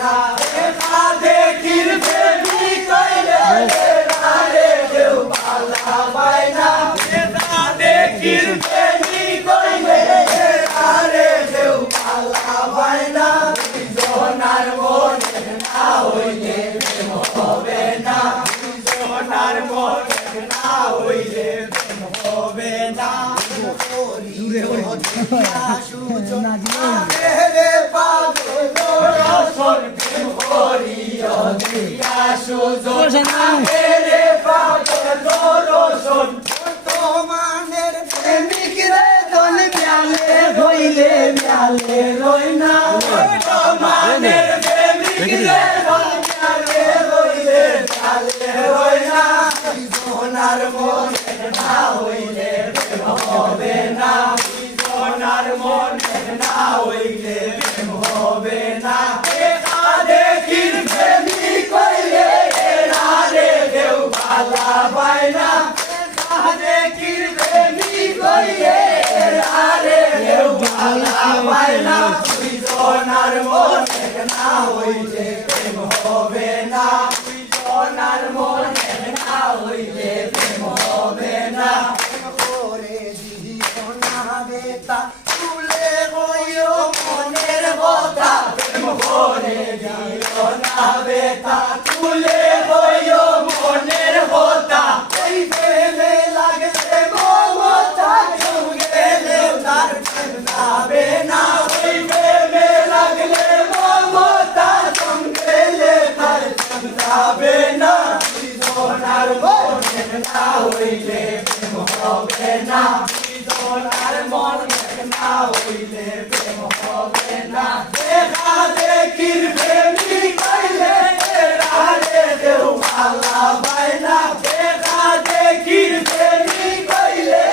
না দেখা দেখির প্রেমিক কইলে রে কেউ পালা পায় না দেখা দেখির প্রেমিক কইলে রে কেউ পালা পায় না জনার মনে না হইলে প্রেম হবে না জনার মনে না হইলে প্রেম হবে না জুড়ে রে পাগল রসন প্রেম করিও দিয়া সুজন রে পাগল রসন তোমানের প্রেমিক রে দল ম্যালে হইলে ম্যালে রই না তোমানের প্রেমিক রে দল ম্যালে হইলে ম্যালে রই না জনার মনে না হইলে প্রেম হবে না জনার মনে না হইলে প্রেম হবে না দেখা দেখির প্রেমিক কইলে রে কেউ পালা পায় না দেখা দেখির প্রেমিক কইলে রে কেউ পালা পায় না জনার মনে না হইলে প্রেম হবে না জনার মনে না হইলে প্রেম হবে না করে দিও না বেতা তুলে হইও মনের কথা প্রেম করে দিও না বেতা তুলে হইও মনের কথা এই প্রেমে লাগলে মমতা গেলে তার প্রেম যাবে না ওই প্রেমে লাগলে মমতা গেলে তার প্রেম যাবে না জনার মনে না হইলে প্রেম হবে না জনার মনে না হইলে প্রেম হবে না দেখা দেখির প্রেমিক কইলে রে কেউ পালা পায় না দেখা দেখির প্রেমিক কইলে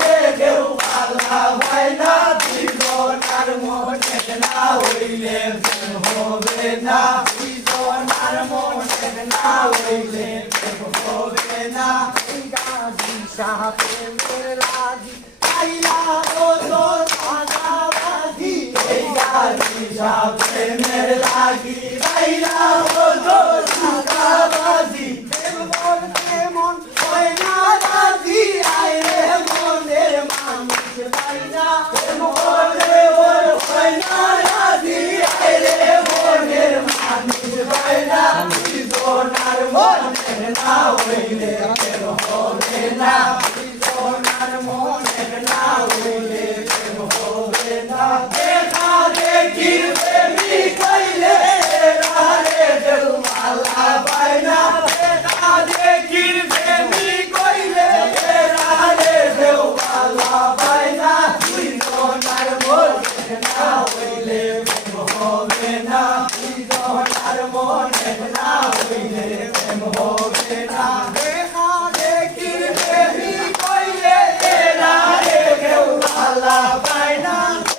রে কেউ পালা পায় না জনার মনে না হইলে প্রেম হবে না জনার মনে না হইলে প্রেম হবে না গাজী শাহ প্রেমের লাগি আইলা তো সাদাবাজি এই গাজী শাহ প্রেমের লাগি আইলা তো সাদাবাজি প্রেম বলতে মন হয় না রাজি আইরে মনের মানুষ পাই না প্রেম বলতে মন হয় না রাজি আইরে মনের মানুষ পাই না জনার মনে না হইলে প্রেম হবে না জনার মনে না হইলে প্রেম হবে না দেখা দেখির প্রেমিক কইলে রে কেউ পালা পায় না দেখা দেখির প্রেমিক কইলে রে কেউ পালা পায় না জনার মনে না হইলে প্রেম হবে না